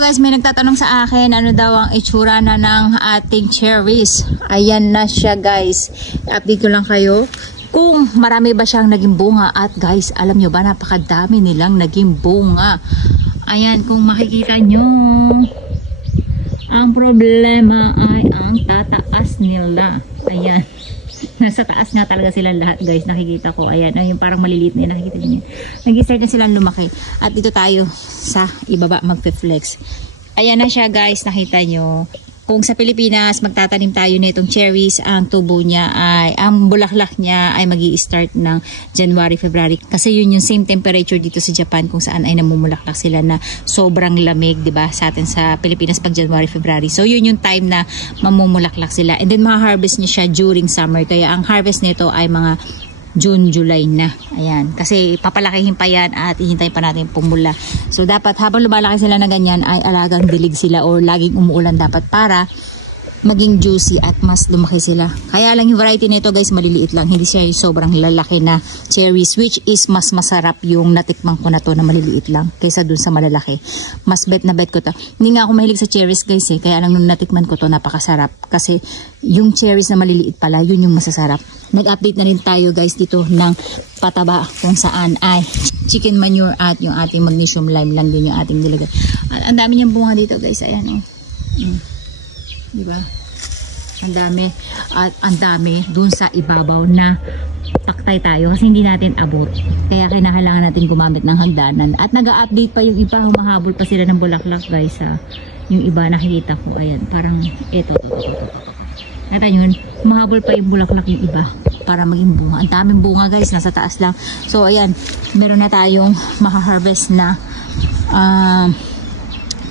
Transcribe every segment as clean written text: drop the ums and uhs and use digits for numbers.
Guys, may nagtatanong sa akin ano daw ang itsura na ng ating cherries. Ayan na siya guys. Update ko lang kayo kung marami ba siyang naging bunga. At guys, alam nyo ba, napakadami nilang naging bunga. Ayan, kung makikita nyo, ang problema ay ang tataas nila. Ayan, nasa taas nga talaga sila lahat guys, nakikita ko. Ayan, yung parang maliliit na yun, nakikita nyo. Nag-start na silang lumaki. At dito tayo sa ibaba magpe-flex. Ayan na siya guys, nakita nyo. Kung sa Pilipinas magtatanim tayo nitong cherries, ang tubo niya ay, ang bulaklak niya ay magi-start ng January, February. Kasi yun yung same temperature dito sa Japan kung saan ay namumulaklak sila na sobrang lamig, 'di ba? Sa atin sa Pilipinas pag January, February. So yun yung time na mamumulaklak sila. And then ma-harvest niya siya during summer. Kaya ang harvest nito ay mga June, July na. Ayan. Kasi papalakihin pa yan at ihintay pa natin pumula. So dapat habang lumalaki sila na ganyan ay alagang dilig sila or laging umuulan dapat para maging juicy at mas lumaki sila. Kaya lang yung variety nito guys, maliliit lang. Hindi siya yung sobrang lalaki na cherries, which is mas masarap yung natikmang ko na to na maliliit lang kaysa dun sa malalaki. Mas bet na bet ko to. Hindi nga ako mahilig sa cherries guys eh. Kaya lang nung natikman ko to, napakasarap. Kasi yung cherries na maliliit pala, yun yung masasarap. Nag-update na rin tayo guys dito ng pataba kung saan ay chicken manure at yung ating magnesium lime lang din yung ating nilagay. At ang dami niyang bunga dito guys. Ayan o. Diba? Ang dami. At ang dami dun sa ibabaw na taktay tayo kasi hindi natin abot. Kaya kailangan natin gumamit ng hagdanan. At nag-update pa yung iba. Humahabol pa sila ng bulaklak guys. Yung iba nakikita ko. Ayan. Parang eto. At yun, humahabol pa yung bulaklak yung iba para maging bunga. Ang daming bunga guys. Nasa taas lang. So ayan. Meron na tayong maka-harvest na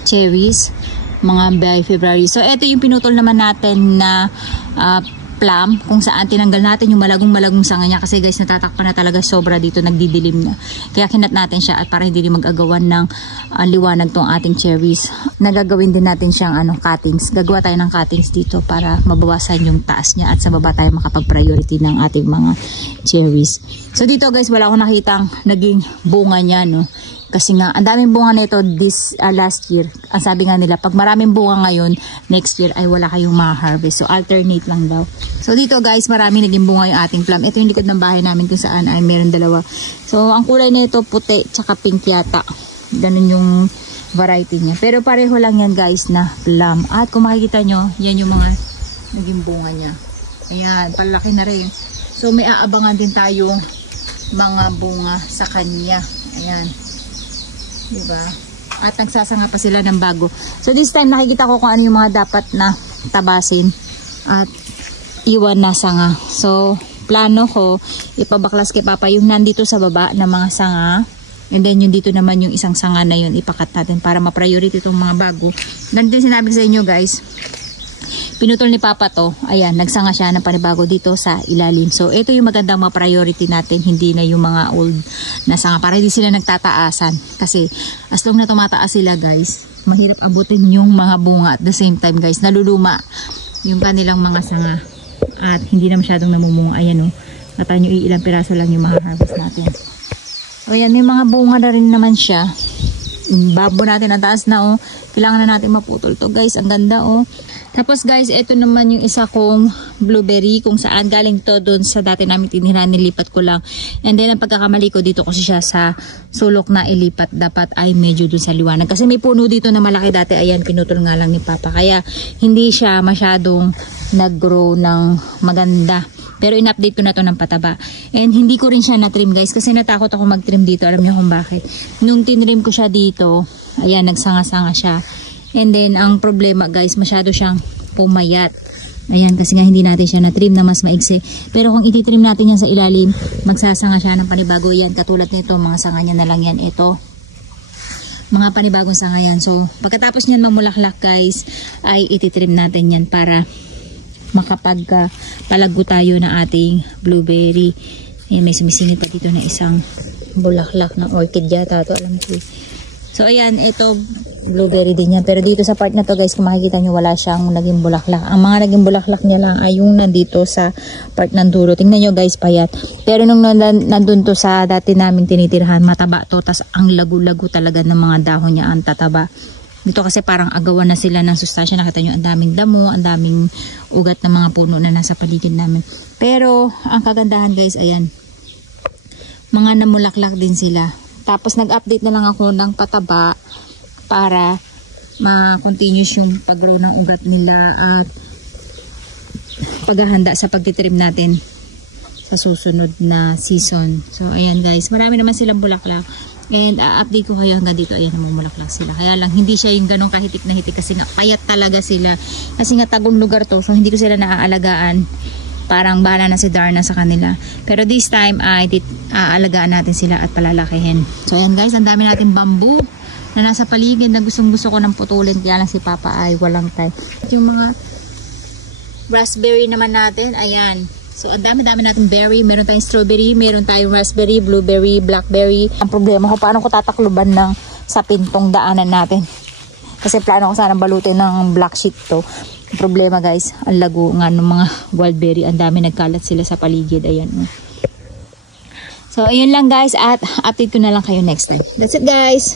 cherries mga by February. So ito yung pinutol naman natin na plum kung saan tinanggal natin yung malagong sanga niya kasi guys natatakpan na talaga sobra dito, nagdidilim na. Kaya kinat natin siya at para hindi rin mag-agawan ng liwanag tong ating cherries. Nagagawin din natin siyang cuttings. Gagawa tayo ng cuttings dito para mabawasan yung taas niya at sa baba tayo makapag-priority ng ating mga cherries. So dito guys wala akong nakitang naging bunga niya no. Kasi nga, ang daming bunga nito this last year. Ang sabi nga nila, pag maraming bunga ngayon, next year ay wala kayong ma-harvest. So, alternate lang daw. So, dito guys, marami naging bunga yung ating plum. Ito yung likod ng bahay namin kung saan ay meron dalawa. So, ang kulay nito puti, tsaka pink yata. Ganun yung variety niya. Pero pareho lang yan guys na plum. At kung makikita nyo, yan yung mga naging bunga niya. Ayan, palaki na rin. So, may aabangan din tayong mga bunga sa kanya. Ayan. Diba? At nagsasanga pa sila ng bago. So this time nakikita ko kung ano yung mga dapat na tabasin at iwan na sanga. So plano ko ipabaklas kay Papa yung nandito sa baba na mga sanga. And then yung dito naman yung isang sanga na yun ipakat natin para ma-priority itong mga bago. Nandito sinabi sa inyo guys. Pinutol ni Papa to. Ayan, nagsanga siya ng panibago dito sa ilalim. So, ito yung magandang mga priority natin. Hindi na yung mga old na sanga. Para hindi sila nagtataasan. Kasi, as long na tumataas sila guys, mahirap abutin yung mga bunga at the same time guys. Naluluma yung kanilang mga sanga. At hindi na masyadong namumunga. Ayan o. At nyo ilang piraso lang yung mga harvest natin. So, ayan, may mga bunga na rin naman siya. Babo natin ang taas na o. Kailangan na natin maputol to guys. Ang ganda o. Tapos guys, ito naman yung isa kong blueberry kung saan galing to doon sa dati namin tinirahan, nilipat ko lang. And then ang pagkakamali ko dito kasi siya sa sulok na ilipat, dapat ay medyo doon sa liwanag. Kasi may puno dito na malaki dati, ayan, pinutol nga lang ni Papa. Kaya hindi siya masyadong nag-grow ng maganda. Pero in-update ko na to ng pataba. And hindi ko rin siya na-trim guys kasi natakot ako mag-trim dito. Alam niyo kung bakit. Nung tinrim ko siya dito, ayan, nagsanga-sanga siya. And then, ang problema guys, masyado siyang pumayat. Ayan, kasi nga hindi natin siya na-trim na mas maigsi. Pero kung ititrim natin yan sa ilalim, magsasanga siya ng panibago yan. Katulad nito, mga sanga niya na lang yan. Ito, mga panibagong sanga yan. So, pagkatapos niyan mamulaklak guys, ay ititrim natin yan para makapagpalago tayo ng ating blueberry. Ayan, may sumisingit pa dito na isang bulaklak ng orchid yata. Ito, alam ko. So, ayan, ito, blueberry din yan. Pero dito sa part na to guys, kung makikita nyo, wala siyang naging bulaklak. Ang mga naging bulaklak niya lang ay yung nandito sa part ng dulo. Tingnan nyo guys, payat. Pero nung nandun to sa dati namin tinitirhan, mataba to. Tas ang lagu-lagu talaga ng mga dahon niya, ang tataba. Dito kasi parang agawan na sila ng sustansya. Nakita nyo, ang daming damo, ang daming ugat ng mga puno na nasa paligid namin. Pero, ang kagandahan guys, ayan. Mga namulaklak din sila. Tapos, nag-update na lang ako ng pataba para ma-continuous yung pag-grow ng ugat nila at paghahanda sa pagtitrim natin sa susunod na season. So, ayan guys. Marami naman silang bulaklak. And, update ko kayo hanggang dito. Ayan, namumulaklak sila. Kaya lang, hindi siya yung ganong kahitik na hitik kasi nga, payat talaga sila. Kasi nga, tagong lugar to. So, hindi ko sila naaalagaan. Parang bahala na si Darna sa kanila. Pero this time, aalagaan natin sila at palalakihin. So, ayan guys. Ang dami natin bamboo na nasa paligid na gustong-gusto ko ng putulin. Kaya lang si Papa ay walang time. At yung mga raspberry naman natin, ayan. So, ang dami-dami natin berry. Meron tayong strawberry, meron tayong raspberry, blueberry, blackberry. Ang problema ko, paano ko tatakluban ng sa pintong daanan natin? Kasi plano ko sana balutin ng black sheet to. Ang problema guys, ang lago nga ng mga wildberry. Ang dami nagkalat sila sa paligid. Ayan. So, ayun lang guys. At update ko na lang kayo next time. That's it guys.